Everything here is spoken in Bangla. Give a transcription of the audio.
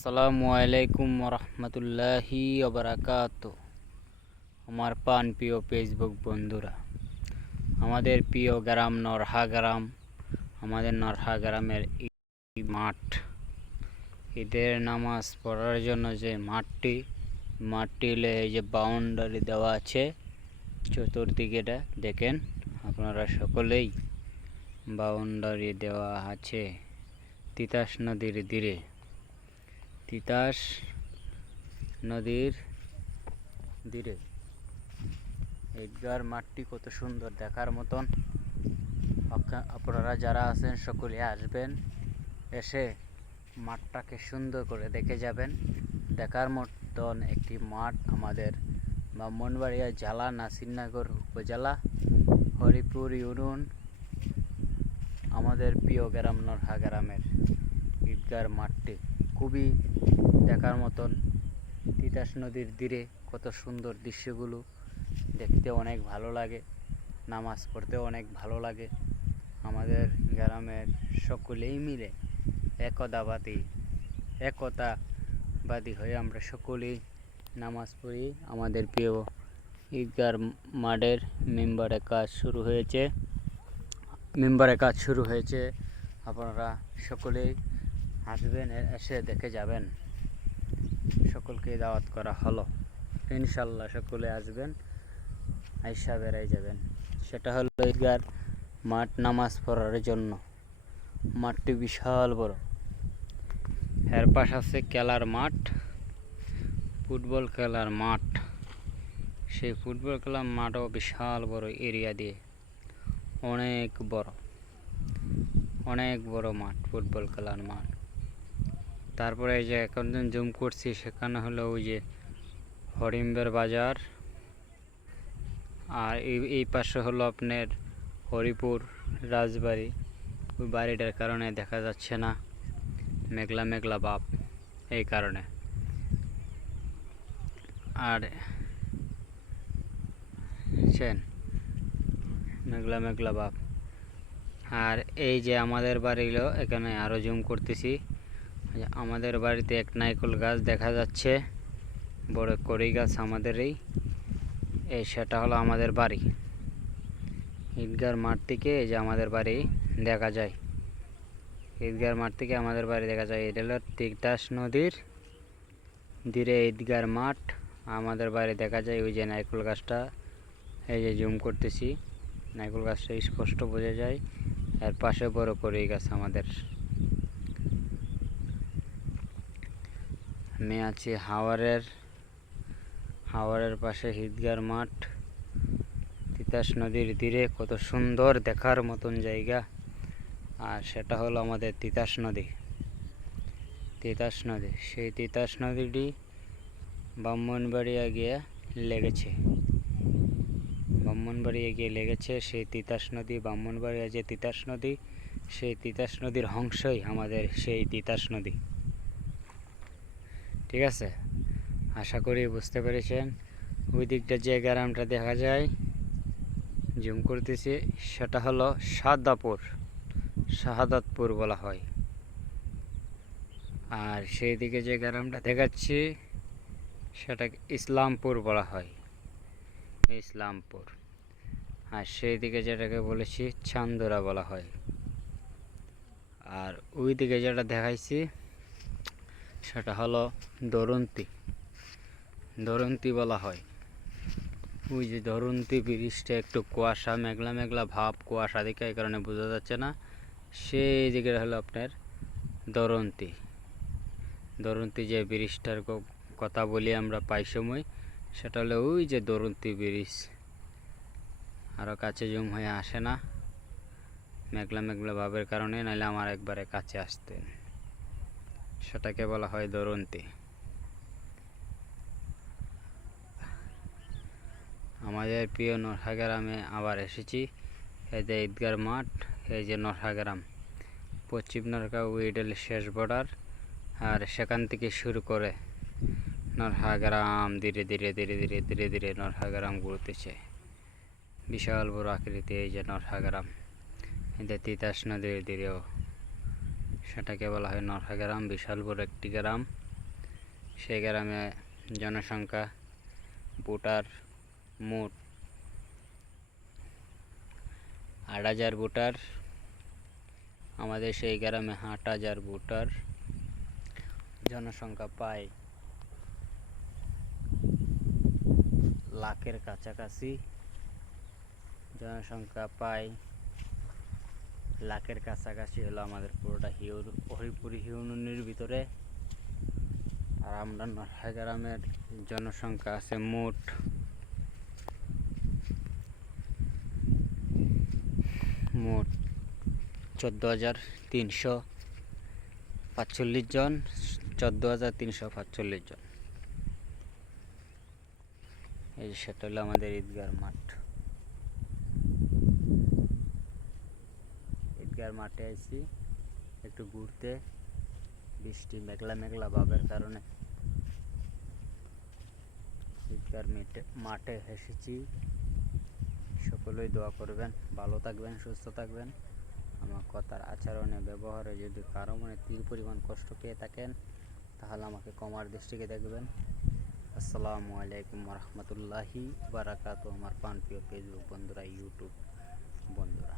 আসসালামু আলাইকুম রহমতুল্লাহি ওবরাকাত। আমার প্রাণ প্রিয় ফেসবুক বন্ধুরা, আমাদের প্রিয় গ্রাম নরহা গ্রাম, আমাদের নরহা গ্রামের মাঠ, ঈদের নামাজ পড়ার জন্য যে মাঠটি এই যে বাউন্ডারি দেওয়া আছে চতুর্দিকেটা দেখেন আপনারা সকলেই। বাউন্ডারি দেওয়া আছে তিতাস নদীর তীরে। তিতাস নদীর তীরে ঈদগার মাঠটি কত সুন্দর, দেখার মতন। আপনারা যারা আছেন সকলে আসবেন, এসে মাঠটাকে সুন্দর করে দেখে যাবেন। দেখার মতন একটি মাঠ আমাদের ব্রাহ্মণবাড়িয়া জেলা, নাসিরনগর উপজেলা, হরিপুর ইউনিয়ন, আমাদের প্রিয় গ্রাম নরহা গ্রামের ঈদগার মাঠটি খুবই দেখার মতন। তিতাস নদীর তীরে কত সুন্দর দৃশ্যগুলো দেখতে অনেক ভালো লাগে, নামাজ পড়তে অনেক ভালো লাগে। আমাদের গ্রামের সকলেই মিলে একতাবাদী হয়ে আমরা সকলেই নামাজ পড়ি। আমাদের প্রিয় ঈদগার মাঠের মেম্বারের কাজ শুরু হয়েছে। আপনারা সকলেই আসবেন, এসে দেখে যাবেন। সকলকে দাওয়াত করা হলো, ইনশাল্লাহ সকলে আসবেন, আইসা বেড়াই যাবেন। সেটা হলো ঈদগার মাঠ নামাজ পড়ার জন্য। মাঠটি বিশাল বড়, এর পাশ আছে খেলার মাঠ, ফুটবল খেলার মাঠ। সেই ফুটবল খেলার মাঠও বিশাল বড় এরিয়া দিয়ে, অনেক বড় মাঠ, ফুটবল খেলার মাঠ। তারপরে এই যে এখন জুম করছি, সেখানে হলো ওই যে হরিম্বের বাজার, আর এই পাশে হলো আপনার হরিপুর রাজবাড়ি। ওই বাড়িটার কারণে দেখা যাচ্ছে না, মেঘলা মেঘলা ভাব, এই কারণে। আর মেঘলা মেঘলা ভাব। আর এই যে আমাদের বাড়িগুলো, এখানে আরো জুম করতেছি, আমাদের বাড়িতে এক নারকেল গাছ দেখা যাচ্ছে, বড় কড়ি গাছ আমাদেরই। সেটা হলো আমাদের বাড়ি। ঈদগার মাঠ থেকে এই যে আমাদের বাড়ি দেখা যায়, ঈদগার মাঠ থেকে আমাদের বাড়ি দেখা যায়। এটা হলো তিতাস নদীর তীরে ঈদগার মাঠ, আমাদের বাড়ি দেখা যায়। ওই যে নারকেল গাছটা, এই যে জুম করতেছি, নারকেল গাছটা স্পষ্ট বোঝা যায়। এর পাশে বড় কড়ি গাছ আমাদের। আমি আছি হাওয়ারের পাশে ঈদগার মাঠ, তিতাস নদীর তীরে, কত সুন্দর দেখার মতন জায়গা। আর সেটা হলো আমাদের তিতাস নদী। সেই তিতাস নদীটি ব্রাহ্মণবাড়িয়া গিয়ে লেগেছে। সেই তিতাস নদী, ব্রাহ্মণবাড়িয়া যে তিতাস নদী, সেই তিতাস নদীর অংশই আমাদের সেই তিতাস নদী। ঠিক আছে, আশা করি বুঝতে পেরেছেন। ওই দিকটা যে গ্রামটা দেখা যায়, জুম করতেছি, সেটা হলো শাহাদাতপুর বলা হয়। আর সেই দিকে যে গ্রামটা দেখাচ্ছি, সেটা ইসলামপুর বলা হয়, ইসলামপুর। আর সেই দিকে যেটাকে বলেছি চান্দুরা বলা হয়। আর ওই দিকে যেটা দেখাইছি, সেটা হলো দরন্তি বলা হয়। ওই যে দরন্তি ব্রিজটা একটু কুয়াশা, মেঘলা মেঘলা ভাব, কুয়াশা দিকে, এই কারণে বোঝা যাচ্ছে না। সেই দিকে হলো আপনার দরন্তি যে ব্রিজটার কথা বলি আমরা পাই সময়, সেটা হলো ওই যে দরন্তি ব্রিজ। আরও কাছে জুম হয়ে আসে না, মেঘলা মেঘলা ভাবের কারণে, নাহলে আমার একবারে কাছে আসতে। সেটাকে বলা হয় দরন্তি। আমাদের প্রিয় নরহা গ্রামে আবার এসেছি। এই যে ঈদগার মাঠ, এই যে নরহা গ্রাম, পশ্চিম নরহা উইডেল শেষ বর্ডার। আর সেখান থেকে শুরু করে নরহা গ্রাম ধীরে ধীরে নরহা গ্রাম ঘুরতেছে। বিশাল বড় আকৃতি এই যে নরহা গ্রাম। এতে তিতাস নদীর তীরেও, সেটাকে বলা হয় নরহা গ্রাম, বিশাল বড় একটি গ্রাম। সেই গ্রামে জনসংখ্যা ভোটার মোট 8,000 ভোটার। আমাদের সেই গ্রামে 8,000 ভোটার। জনসংখ্যা প্রায় লাখের কাছাকাছি। জনসংখ্যা প্রায় লাখের কাছাকাছি হলো আমাদের পুরোটা হরিপুর ইউনিয়নের ভিতরে। আর আমরা নরহাই গ্রামের জনসংখ্যা আছে মোট 14,345 জন। 14,345 জন। এই সেটা হলো আমাদের ঈদগার মাঠ। ঈদগার মাঠে আইছি একটু ঘুরতে। বৃষ্টি মেঘলা মেঘলা ভাবের কারণে ঈদগার মাঠে এসেছি। সকলেই দোয়া করবেন, ভালো থাকবেন, সুস্থ থাকবেন। আমার কথার আচরণে ব্যবহারে যদি কারো মনে তীর পরিমাণ কষ্ট পেয়ে থাকেন তাহলে আমাকে ক্ষমার দৃষ্টিকে দেখবেন। আসসালামু আলাইকুম রহমতুল্লাহি বারাকাতু। আমার প্রাণপ্রিয় ফেসবুক বন্ধুরা, ইউটিউব বন্ধুরা।